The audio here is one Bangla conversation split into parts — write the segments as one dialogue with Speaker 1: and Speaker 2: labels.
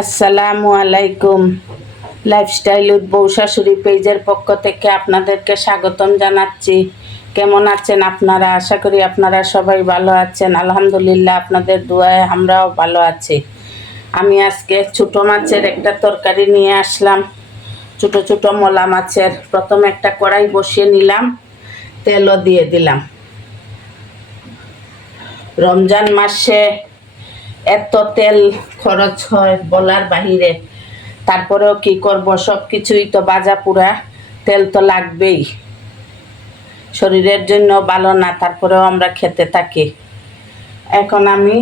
Speaker 1: আসসালামু আলাইকুম। লাইফস্টাইল উইথ বউ শাশুড়ি পেজের পক্ষ থেকে আপনাদেরকে স্বাগতম জানাচ্ছি। কেমন আছেন আপনারা? আশা করি আপনারা সবাই ভালো আছেন। আলহামদুলিল্লাহ আপনাদের দোয়ায় আমরাও ভালো আছি। আমি আজকে ছোটো মাছের একটা তরকারি নিয়ে আসলাম। ছোটো ছোটো মলা মাছের। প্রথম একটা কড়াই বসিয়ে নিলাম। তেলও দিয়ে দিলাম। রমজান মাসে এত তেল খরচ হয় বলার বাহিরে। তারপরেও কি করব? সব কিছুই তো বাজা পুরা তেল তো লাগবেই। শরীরের জন্য ভালো না, তারপরেও আমরা খেতে থাকি। এখন আমি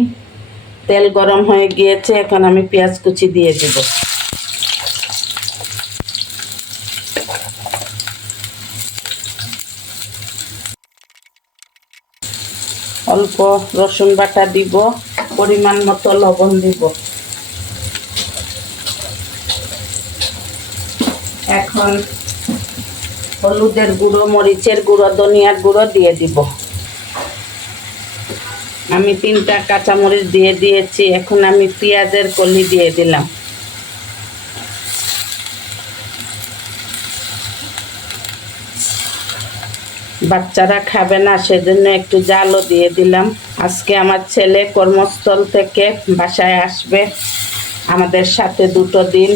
Speaker 1: তেল গরম হয়ে গিয়েছে, এখন আমি পেঁয়াজ কুচি দিয়ে দেব। অল্প রসুন বাটা দিব। পরিমাণ মতো লবণ দিব। এখন হলুদের গুঁড়ো, মরিচের গুঁড়ো, ধনিয়ার গুঁড়ো দিয়ে দিব। আমি তিনটা কাঁচামরিচ দিয়ে দিয়েছি, এখন আমি পেঁয়াজের কলি দিয়ে দিলাম। বাচ্চারা খাবে না, সেজন্য একটু জালও দিয়ে দিলাম। আজকে আমার ছেলে কর্মস্থল থেকে বাসায় আসবে আমাদের সাথে দুটো দিন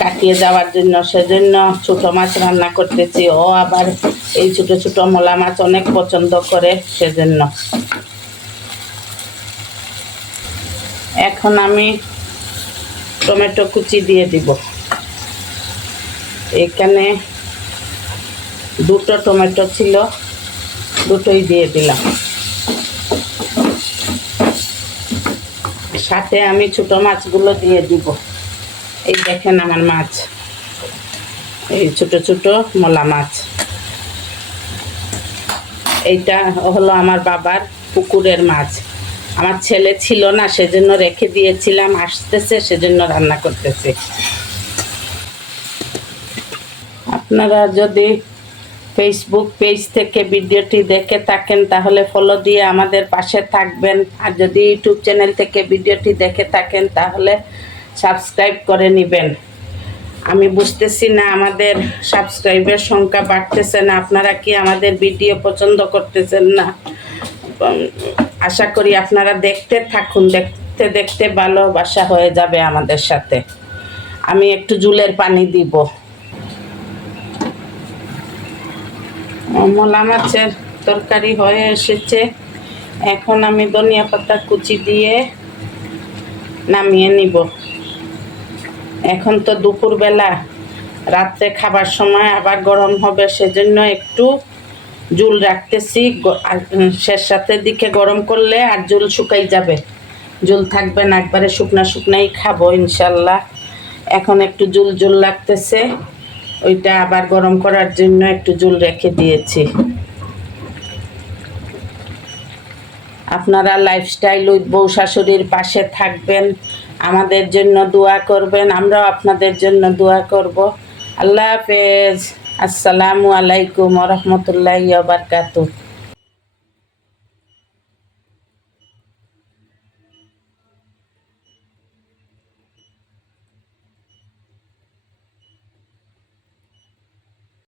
Speaker 1: কাটিয়ে যাওয়ার জন্য, সেজন্য ছোটো মাছ রান্না করতেছি। ও আবার এই ছোট ছোট মোলা মাছ অনেক পছন্দ করে, সেজন্য। এখন আমি টমেটো কুচি দিয়ে দিব। এখানে দুটো টমেটো ছিল, দুটোই দিয়ে দিলাম। সাথে আমি ছোট মাছগুলো দিয়ে দিব। এই দেখেন আমার মাছ। এই ছোট ছোট মলা মাছ। এইটা হলো আমার বাবার পুকুরের মাছ। আমার ছেলে ছিল না, সেজন্য রেখে দিয়েছিলাম, আসতেছে, সেজন্য রান্না করতেছে। আপনারা যদি ফেসবুক পেজ থেকে ভিডিওটি দেখে থাকেন, তাহলে ফলো দিয়ে আমাদের পাশে থাকবেন। আর যদি ইউটিউব চ্যানেল থেকে ভিডিওটি দেখে থাকেন, তাহলে সাবস্ক্রাইব করে নেবেন। আমি বুঝতেছি না আমাদের সাবস্ক্রাইবের সংখ্যা বাড়তেছে না, আপনারা কি আমাদের ভিডিও পছন্দ করতেছেন না? আশা করি আপনারা দেখতে থাকুন, দেখতে দেখতে ভালোবাসা হয়ে যাবে আমাদের সাথে। আমি একটু জুলের পানি দিব। মলা মাছের তরকারি হয়ে এসেছে। এখন আমি ধনিয়া পাতা কুচি দিয়ে নামিয়ে নিব। এখন তো দুপুরবেলা, রাত্রে খাবার সময় আবার গরম হবে, সেজন্য একটু জুল রাখতেছি। শেষ রাতের দিকে গরম করলে আর জুল শুকাই যাবে। জুল থাকবে না, একবারে শুকনা শুকনাই খাব ইনশাল্লাহ। এখন একটু জুল জুল লাগতেছে। ওইটা আবার গরম করার জন্য একটু জল রেখে দিয়েছি। আপনারা লাইফস্টাইল উইথ বউ শাশুড়ির পাশে থাকবেন, আমাদের জন্য দোয়া করবেন, আমরাও আপনাদের জন্য দোয়া করব। আল্লাহ হাফেজ। আসসালামু আলাইকুম রহমতুল্লাহ বারকাতু